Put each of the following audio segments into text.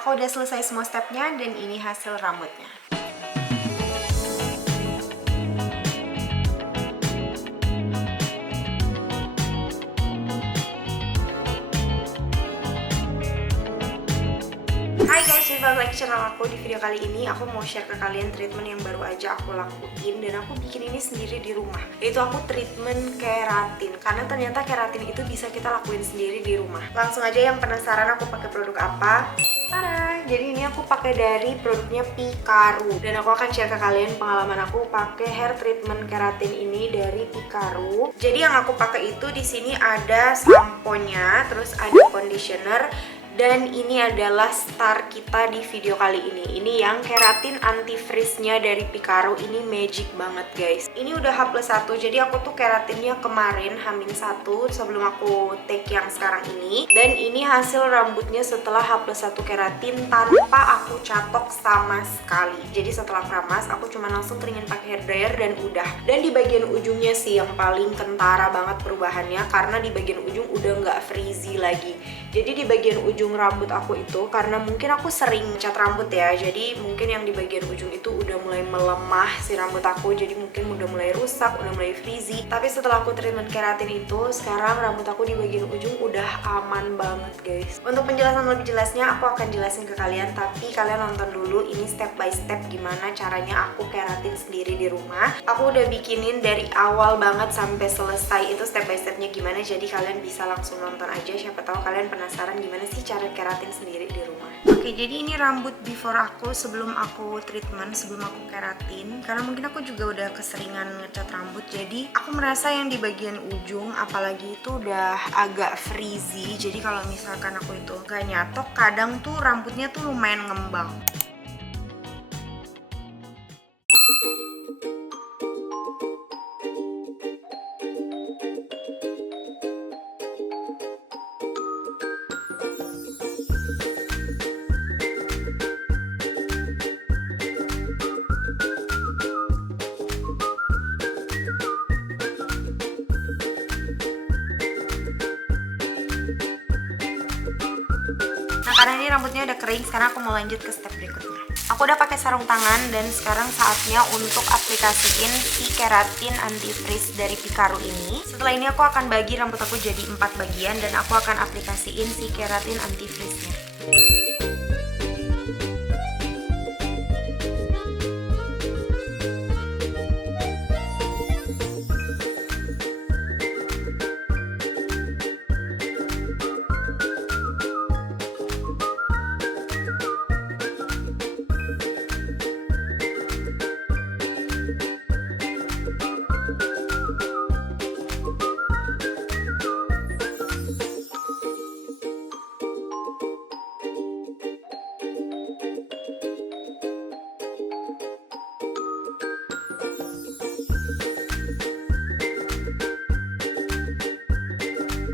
Aku udah selesai semua stepnya dan ini hasil rambutnya. Hai guys, jadi balik lagi channel aku. Di video kali ini aku mau share ke kalian treatment yang baru aja aku lakuin dan aku bikin ini sendiri di rumah. Yaitu aku treatment keratin. Karena ternyata keratin itu bisa kita lakuin sendiri di rumah. Langsung aja, yang penasaran aku pakai produk apa? Tada! Jadi ini aku pakai dari produknya Picaru dan aku akan share ke kalian pengalaman aku pakai hair treatment keratin ini dari Picaru. Jadi yang aku pakai itu di sini ada sampo-nya, terus ada conditioner. Dan ini adalah star kita di video kali ini. Ini yang keratin anti freeze-nya dari Picaru. Ini magic banget guys. Ini udah H+1, jadi aku tuh keratinnya kemarin H-1 sebelum aku take yang sekarang ini. Dan ini hasil rambutnya setelah H+1 keratin tanpa aku catok sama sekali. Jadi setelah keramas aku cuma langsung keringin pakai hair dryer dan udah. Dan di bagian ujungnya sih yang paling kentara banget perubahannya, karena di bagian ujung udah nggak frizzy lagi. Jadi di bagian ujung rambut aku itu, karena mungkin aku sering cat rambut ya, jadi mungkin yang di bagian ujung itu udah mulai melemah si rambut aku, jadi mungkin udah mulai rusak, udah mulai frizzy. Tapi setelah aku treatment keratin itu, sekarang rambut aku di bagian ujung udah aman banget guys. Untuk penjelasan lebih jelasnya aku akan jelasin ke kalian, tapi kalian nonton dulu ini step by step gimana caranya aku keratin sendiri di rumah. Aku udah bikinin dari awal banget sampai selesai itu step by stepnya gimana, jadi kalian bisa langsung nonton aja, siapa tahu kalian penasaran gimana sih cara keratin sendiri di rumah. Oke, jadi ini rambut before aku sebelum aku treatment, sebelum aku keratin. Karena mungkin aku juga udah keseringan ngecat rambut, jadi aku merasa yang di bagian ujung apalagi itu udah agak frizzy. Jadi kalau misalkan aku itu gak nyatok, kadang tuh rambutnya tuh lumayan ngembang. Karena ini rambutnya udah kering, sekarang aku mau lanjut ke step berikutnya. Aku udah pakai sarung tangan dan sekarang saatnya untuk aplikasiin si keratin anti freeze dari Picaru ini. Setelah ini aku akan bagi rambut aku jadi 4 bagian dan aku akan aplikasiin si keratin anti freeze-nya.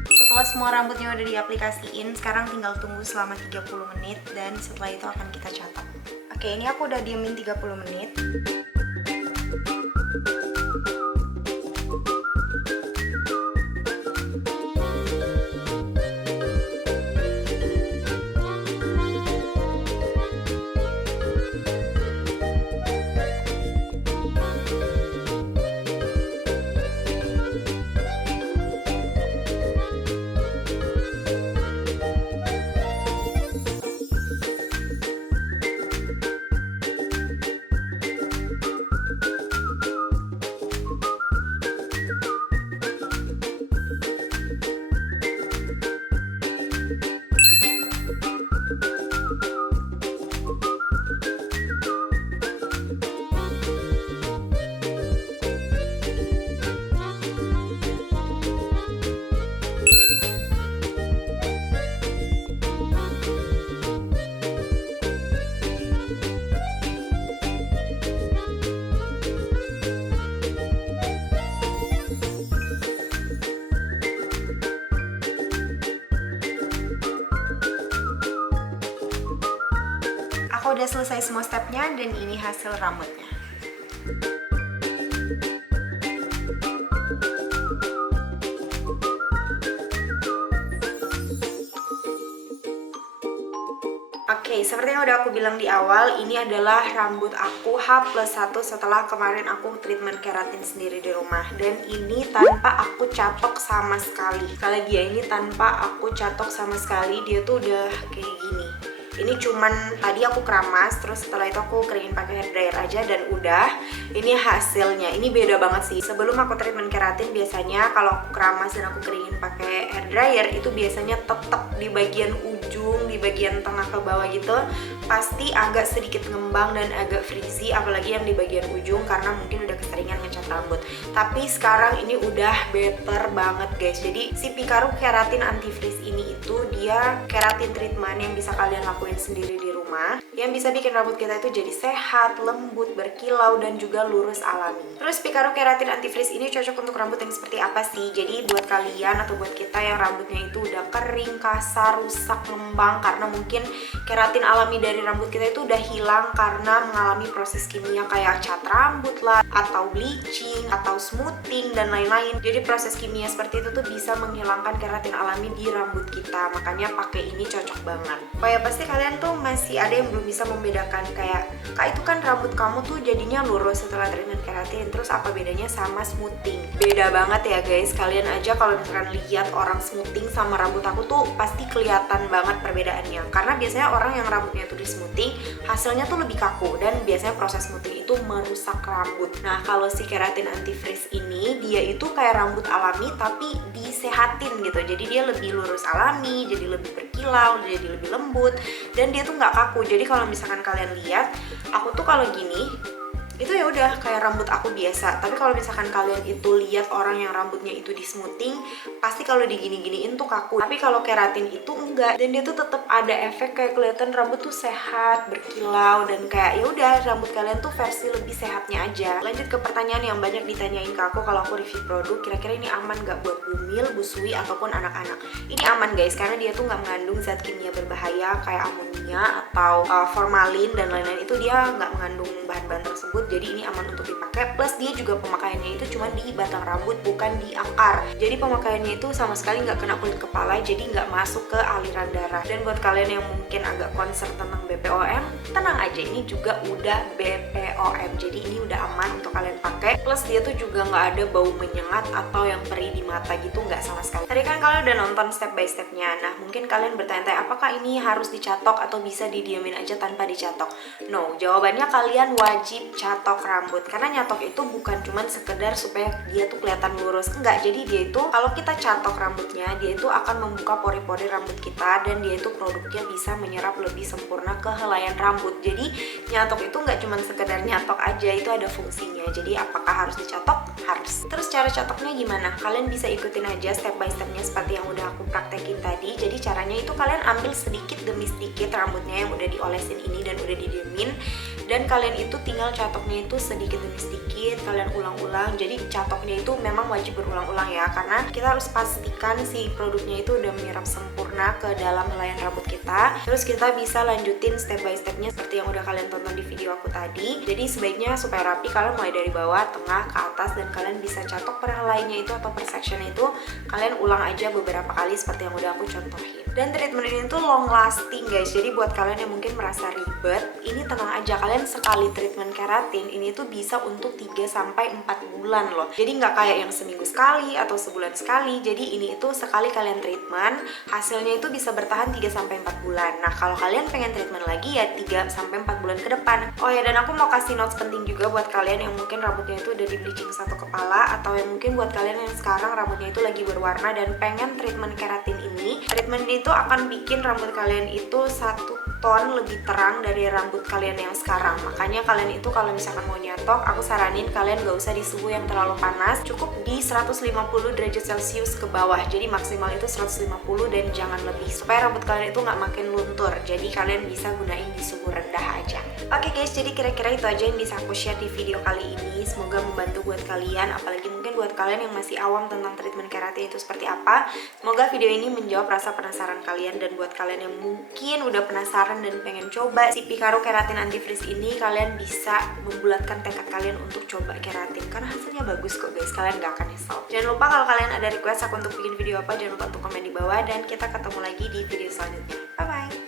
Setelah semua rambutnya udah diaplikasiin, sekarang tinggal tunggu selama 30 menit dan setelah itu akan kita catat. Oke, ini aku udah diemin 30 menit. Aku udah selesai semua stepnya dan ini hasil rambutnya. Oke, seperti yang udah aku bilang di awal, ini adalah rambut aku H+1 setelah kemarin aku treatment keratin sendiri di rumah. Dan ini tanpa aku catok sama sekali. Sekali lagi ya, ini tanpa aku catok sama sekali. Dia tuh udah kayak gini. Ini cuman tadi aku keramas, terus setelah itu aku keringin pakai hair dryer aja dan udah. Ini hasilnya. Ini beda banget sih. Sebelum aku treatment keratin biasanya kalau aku keramas dan aku keringin pakai hair dryer itu biasanya tetap di bagian ujung, di bagian tengah ke bawah gitu pasti agak sedikit ngembang dan agak frizzy, apalagi yang di bagian ujung karena mungkin udah keseringan ngecat rambut. Tapi sekarang ini udah better banget guys. Jadi si Picaru Keratin Anti Frizz ini itu dia keratin treatment yang bisa kalian lakuin sendiri di rumah, yang bisa bikin rambut kita itu jadi sehat, lembut, berkilau, dan juga lurus alami. Terus Picaru Keratin Anti Frizz ini cocok untuk rambut yang seperti apa sih? Jadi buat kalian atau buat kita yang rambutnya itu udah kering, kasar, rusak, ngembang karena mungkin keratin alami dari rambut kita itu udah hilang karena mengalami proses kimia kayak cat rambut lah, atau bleaching, atau smoothing, dan lain-lain. Jadi proses kimia seperti itu tuh bisa menghilangkan keratin alami di rambut kita. Makanya pakai ini cocok banget. Oh ya, pasti kalian tuh masih ada yang belum bisa membedakan kayak, Kak itu kan rambut kamu tuh jadinya lurus setelah treatment keratin, terus apa bedanya sama smoothing? Beda banget ya guys. Kalian aja kalau misalkan lihat orang smoothing sama rambut aku tuh pasti kelihatan banget perbedaannya. Karena biasanya orang yang rambutnya tuh di smoothing hasilnya tuh lebih kaku dan biasanya proses smoothing itu merusak rambut. Nah kalau si keratin anti frizz ini dia itu kayak rambut alami tapi disehatin gitu. Jadi dia lebih lurus alami, jadi lebih berkilau, jadi lebih lembut, dan dia tuh nggak kaku. Jadi kalau misalkan kalian lihat aku tuh kalau gini itu ya udah kayak rambut aku biasa. Tapi kalau misalkan kalian itu lihat orang yang rambutnya itu di smoothing, pasti kalau digini-giniin tuh kaku. Tapi kalau keratin itu enggak, dan dia tuh tetap ada efek kayak kelihatan rambut tuh sehat, berkilau, dan kayak ya udah rambut kalian tuh versi lebih sehatnya aja. Lanjut ke pertanyaan yang banyak ditanyain ke aku kalau aku review produk, kira-kira ini aman nggak buat bumil, busui, ataupun anak-anak? Ini aman guys, karena dia tuh nggak mengandung zat kimia berbahaya kayak amonia atau formalin dan lain-lain. Itu dia nggak mengandung bahan-bahan tersebut. Jadi ini aman untuk dipakai, plus dia juga pemakaiannya itu cuma di batang rambut, bukan di akar. Jadi pemakaiannya itu sama sekali nggak kena kulit kepala, jadi nggak masuk ke aliran darah. Dan buat kalian yang mungkin agak concern tentang BPOM, tenang aja, ini juga udah BPOM, jadi ini udah aman untuk kalian pakai. Plus dia tuh juga nggak ada bau menyengat atau yang perih di mata gitu, nggak sama sekali. Tadi kan kalian udah nonton step by stepnya. Nah mungkin kalian bertanya-tanya apakah ini harus dicatok atau bisa didiamin aja tanpa dicatok? No, jawabannya kalian wajib catok rambut, karena nyatok itu bukan cuman sekedar supaya dia tuh kelihatan lurus, enggak. Jadi dia itu kalau kita catok rambutnya, dia itu akan membuka pori-pori rambut kita, dan dia itu produknya bisa menyerap lebih sempurna ke helaian rambut. Jadi nyatok itu nggak cuman sekedar nyatok aja, itu ada fungsinya. Jadi apakah harus dicatok? Harus. Terus cara catoknya gimana? Kalian bisa ikutin aja step by stepnya seperti yang udah aku praktekin tadi. Jadi caranya itu kalian ambil sedikit demi sedikit rambutnya yang udah diolesin ini dan udah didiemin, dan kalian itu tinggal catoknya itu sedikit demi sedikit, kalian ulang-ulang. Jadi catoknya itu memang wajib berulang-ulang ya, karena kita harus pastikan si produknya itu udah menyerap sempurna ke dalam helaian rambut kita. Terus kita bisa lanjutin step by stepnya seperti yang udah kalian tonton di video aku tadi. Jadi sebaiknya supaya rapi, kalian mulai dari bawah, tengah, ke atas, dan kalian bisa catok per helainya itu atau per sectionnya itu kalian ulang aja beberapa kali seperti yang udah aku contohin. Dan treatment ini tuh long lasting guys. Jadi buat kalian yang mungkin merasa ribet, ini tenang aja, kalian sekali treatment keratin ini tuh bisa untuk 3-4 bulan loh. Jadi nggak kayak yang seminggu sekali atau sebulan sekali. Jadi ini itu sekali kalian treatment, hasilnya itu bisa bertahan 3-4 bulan. Nah kalau kalian pengen treatment lagi ya 3-4 bulan ke depan. Oh ya, dan aku mau kasih notes penting juga buat kalian yang mungkin rambutnya itu udah di bleaching satu kepala, atau yang mungkin buat kalian yang sekarang rambutnya itu lagi berwarna dan pengen treatment keratin ini. Treatment ini tuh akan bikin rambut kalian itu 1 ton lebih terang dari rambut kalian yang sekarang. Makanya kalian itu kalau misalkan mau nyatok, aku saranin kalian gak usah di suhu yang terlalu panas, cukup di 150 derajat celcius ke bawah. Jadi maksimal itu 150 dan jangan lebih, supaya rambut kalian itu gak makin luntur. Jadi kalian bisa gunain di suhu rendah aja. Oke guys, jadi kira-kira itu aja yang bisa aku share di video kali ini. Semoga membantu buat kalian, apalagi mungkin buat kalian yang masih awam tentang treatment keratin itu seperti apa. Semoga video ini menjawab rasa penasaran kalian, dan buat kalian yang mungkin udah penasaran dan pengen coba si Picaru Keratin Anti Frizz ini, kalian bisa membulatkan tekad kalian untuk coba keratin karena hasilnya bagus kok guys, kalian gak akan nyesel. Jangan lupa kalau kalian ada request aku untuk bikin video apa, jangan lupa untuk komen di bawah, dan kita ketemu lagi di video selanjutnya. Bye bye.